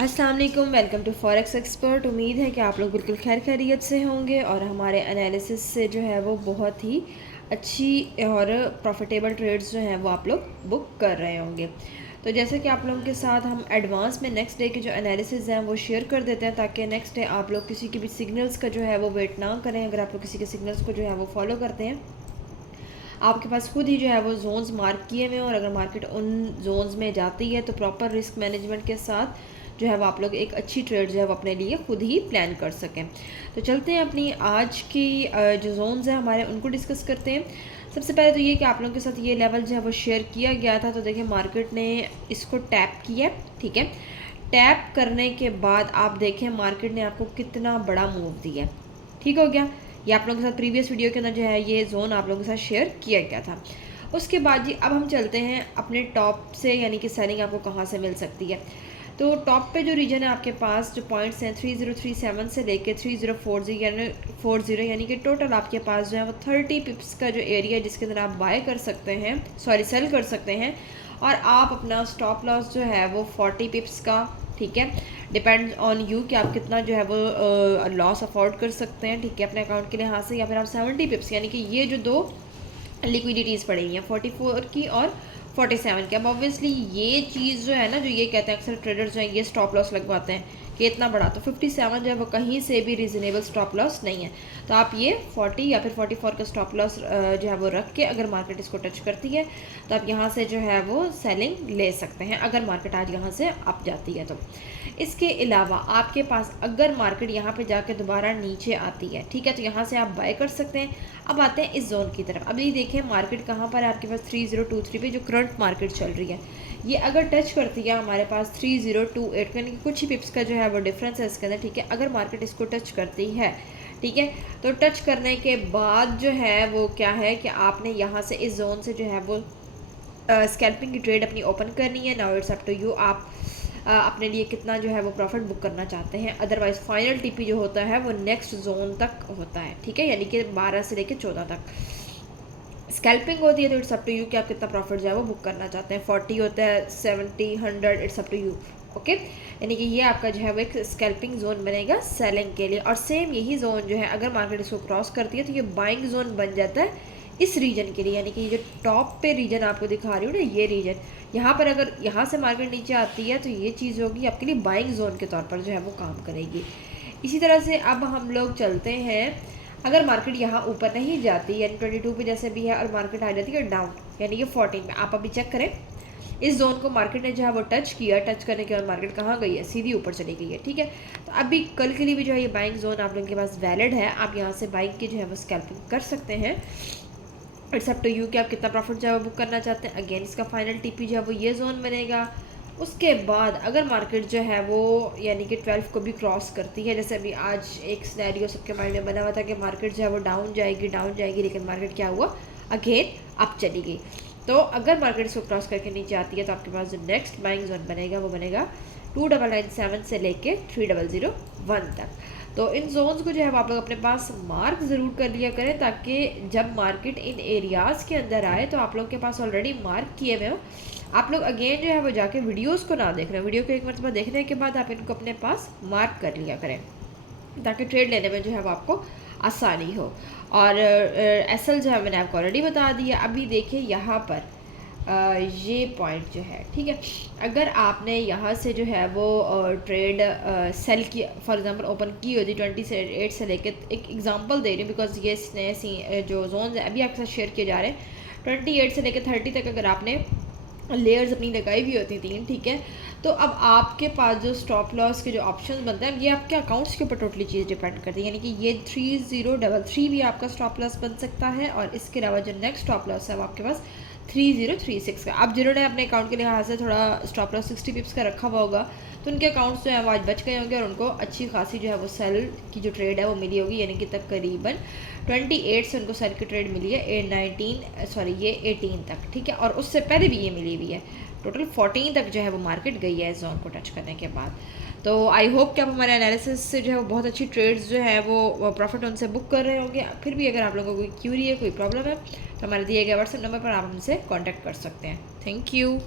अस्सलाम वालेकुम, welcome to forex expert. उम्मीद है कि आप लोग बिल्कुल खैर खैरियत से होंगे और हमारे एनालिसिस से जो है वो बहुत ही अच्छी और प्रॉफिटेबल ट्रेड्स जो हैं वो आप लोग बुक कर रहे होंगे। तो जैसे कि आप लोगों के साथ हम एडवांस में नेक्स्ट डे के जो एनालिसिस हैं वो शेयर कर देते हैं, ताकि नेक्स्ट डे आप लोग किसी के भी सिग्नल्स का जो है वो वेट ना करें। अगर आप लोग किसी के सिग्नल्स को जो है वो फॉलो करते हैं, आपके पास खुद ही जो है वो जोन्स मार्क किए हुए हैं और अगर मार्केट उन जोन्स में जाती है तो प्रॉपर रिस्क मैनेजमेंट के साथ जो है वो आप लोग एक अच्छी ट्रेड जो है वो अपने लिए खुद ही प्लान कर सकें। तो चलते हैं अपनी आज की जो जोन्स हैं हमारे उनको डिस्कस करते हैं। सबसे पहले तो ये कि आप लोगों के साथ ये लेवल जो है वो शेयर किया गया था, तो देखिए मार्केट ने इसको टैप किया, ठीक है। टैप करने के बाद आप देखें मार्केट ने आपको कितना बड़ा मूव दिया, ठीक हो गया। ये आप लोगों के साथ प्रीवियस वीडियो के अंदर जो है ये जोन आप लोगों के साथ शेयर किया गया था। उसके बाद जी अब हम चलते हैं अपने टॉप से, यानी कि सेलिंग आपको कहाँ से मिल सकती है। तो टॉप पे जो रीजन है आपके पास जो पॉइंट्स हैं 3037 से लेके 3040 यानी कि टोटल आपके पास जो है वो 30 पिप्स का जो एरिया है जिसके अंदर आप बाय कर सकते हैं, सॉरी सेल कर सकते हैं। और आप अपना स्टॉप लॉस जो है वो 40 पिप्स का, ठीक है। डिपेंड्स ऑन यू कि आप कितना जो है वो लॉस अफोर्ड कर सकते हैं, ठीक है, अपने अकाउंट के लिहाज से। या फिर आप 70 पिप्स, यानी कि ये जो दो लिक्विडिटीज़ पड़ी हैं 44 की और 47 की। अब ऑब्वियसली ये चीज़ जो है ना, जो ये कहते हैं अक्सर ट्रेडर्स जो हैं ये स्टॉप लॉस लगवाते हैं कि इतना बड़ा, तो 57 जो है वो कहीं से भी रीजनेबल स्टॉप लॉस नहीं है। तो आप ये 40 या फिर 44 का स्टॉप लॉस जो है वो रख के अगर मार्केट इसको टच करती है तो आप यहाँ से जो है वो सेलिंग ले सकते हैं, अगर मार्केट आज यहाँ से अप जाती है तो। इसके अलावा आपके पास अगर मार्केट यहाँ पे जाके दोबारा नीचे आती है, ठीक है, तो यहाँ से आप बाय कर सकते हैं। अब आते हैं इस जोन की तरफ। अभी देखें मार्केट कहाँ पर है आपके पास 3023 पे जो करंट मार्केट चल रही है, ये अगर टच करती है हमारे पास 3028, यानी कि कुछ ही पिप्स का जो है वो डिफरेंस है इसके अंदर, ठीक है। अगर मार्केट इसको टच करती है, ठीक है, तो टच करने के बाद जो है वो क्या है कि आपने यहाँ से इस जोन से जो है वो स्कैल्पिंग की ट्रेड अपनी ओपन करनी है। Now it's up to you, आप अपने लिए कितना जो है वो प्रॉफिट बुक करना चाहते हैं। अदरवाइज फाइनल टीपी जो होता है वो नेक्स्ट जोन तक होता है, ठीक है, यानी कि 12 से लेकर 14 तक स्कैल्पिंग होती है। तो इट्स अप टू यू कि आप कितना प्रॉफिट जो है वो बुक करना चाहते हैं। 40 होता है, 70, 100, it's up to you, okay. यानी कि ये आपका जो है वो एक स्कैल्पिंग जोन बनेगा सेलिंग के लिए। और सेम यही जोन जो है अगर मार्केट इसको क्रॉस करती है तो ये बाइंग जोन बन जाता है इस रीजन के लिए, यानी कि ये जो टॉप पे रीजन आपको दिखा रही हूँ ना, ये रीजन, यहाँ पर अगर यहाँ से मार्केट नीचे आती है तो ये चीज़ होगी आपके लिए बाइंग जोन के तौर पर जो है वो काम करेगी। इसी तरह से अब हम लोग चलते हैं, अगर मार्केट यहाँ ऊपर नहीं जाती यानी 22 पे जैसे भी है और मार्केट आ जाती है डाउन यानी कि 14 में, आप अभी चेक करें इस जोन को मार्केट ने जो है वो टच किया, टच करने के बाद मार्केट कहाँ गई है, सीधी ऊपर चली गई है, ठीक है। तो अभी कल के लिए भी जो है ये बाइंग जोन आप लोगों के पास वैलिड है, आप यहाँ से बाइंग की जो है वो स्कैल्पिंग कर सकते हैं। इट्स अप टू यू कि आप कितना प्रॉफिट जो है वो बुक करना चाहते हैं। अगेन इसका फाइनल टीपी जो है वो ये जोन बनेगा। उसके बाद अगर मार्केट जो है वो यानी कि 12 को भी क्रॉस करती है, जैसे अभी आज एक सिनेरियो सबके माइंड में बना हुआ था कि मार्केट जो है वो डाउन जाएगी, लेकिन मार्केट क्या हुआ, अगेन अप चली गई। तो अगर मार्केट इसको क्रॉस करके नीचे आती है तो आपके पास जो नेक्स्ट बाइंग जोन बनेगा वो बनेगा 2997 से लेके 3001 तक। तो इन जोन्स को जो है वो आप लोग अपने पास मार्क ज़रूर कर लिया करें, ताकि जब मार्केट इन एरियाज़ के अंदर आए तो आप लोग के पास ऑलरेडी मार्क किए हुए हो। आप लोग अगेन जो है वो जाके वीडियोस को ना देख रहे, वीडियो को एक मरतबा देखने के बाद आप इनको अपने पास मार्क कर लिया करें, ताकि ट्रेड लेने में जो है वो आपको आसानी हो। और एसएल जो है मैंने आपको ऑलरेडी बता दिया। अभी देखिए यहाँ पर ये पॉइंट जो है, ठीक है, अगर आपने यहाँ से जो है वो ट्रेड सेल की फॉर एग्जांपल ओपन की होती 28 से लेके, एक एग्जांपल दे रही हूँ बिकॉज ये नए जो जोन है अभी आपके साथ शेयर किए जा रहे हैं, 28 से लेकर 30 तक अगर आपने लेयर्स अपनी लगाई भी होती 3, ठीक है, तो अब आपके पास जो स्टॉप लॉस के जो ऑप्शन बनते हैं, ये आपके अकाउंट्स के ऊपर टोटली चीज़ डिपेंड करती है। यानी कि ये 3033 भी आपका स्टॉप लॉस बन सकता है और इसके अलावा जो नेक्स्ट स्टॉप लॉस है वो आपके पास 3036 का। अब जिन्होंने अपने अकाउंट के लिहाज से थोड़ा स्टॉप लॉस 60 पिप्स का रखा हुआ होगा तो उनके अकाउंट्स जो है वो आज बच गए होंगे और उनको अच्छी खासी जो है वो सेल की जो ट्रेड है वो मिली होगी, यानी कि तकरीबन 28 से उनको सेल की ट्रेड मिली है 18 तक, ठीक है, और उससे पहले भी ये मिली हुई है। टोटल 14 तक जो है वो मार्केट गई है इस जोन को टच करने के बाद। तो आई होप कि आप हमारे एनालिसिस से जो है वो बहुत अच्छी ट्रेड्स जो है वो प्रॉफिट उनसे बुक कर रहे होंगे। फिर भी अगर आप लोगों को कोई क्यूरी है, कोई प्रॉब्लम है, तो हमारे दिए गए व्हाट्सएप नंबर पर आप हमसे कांटेक्ट कर सकते हैं। Thank you.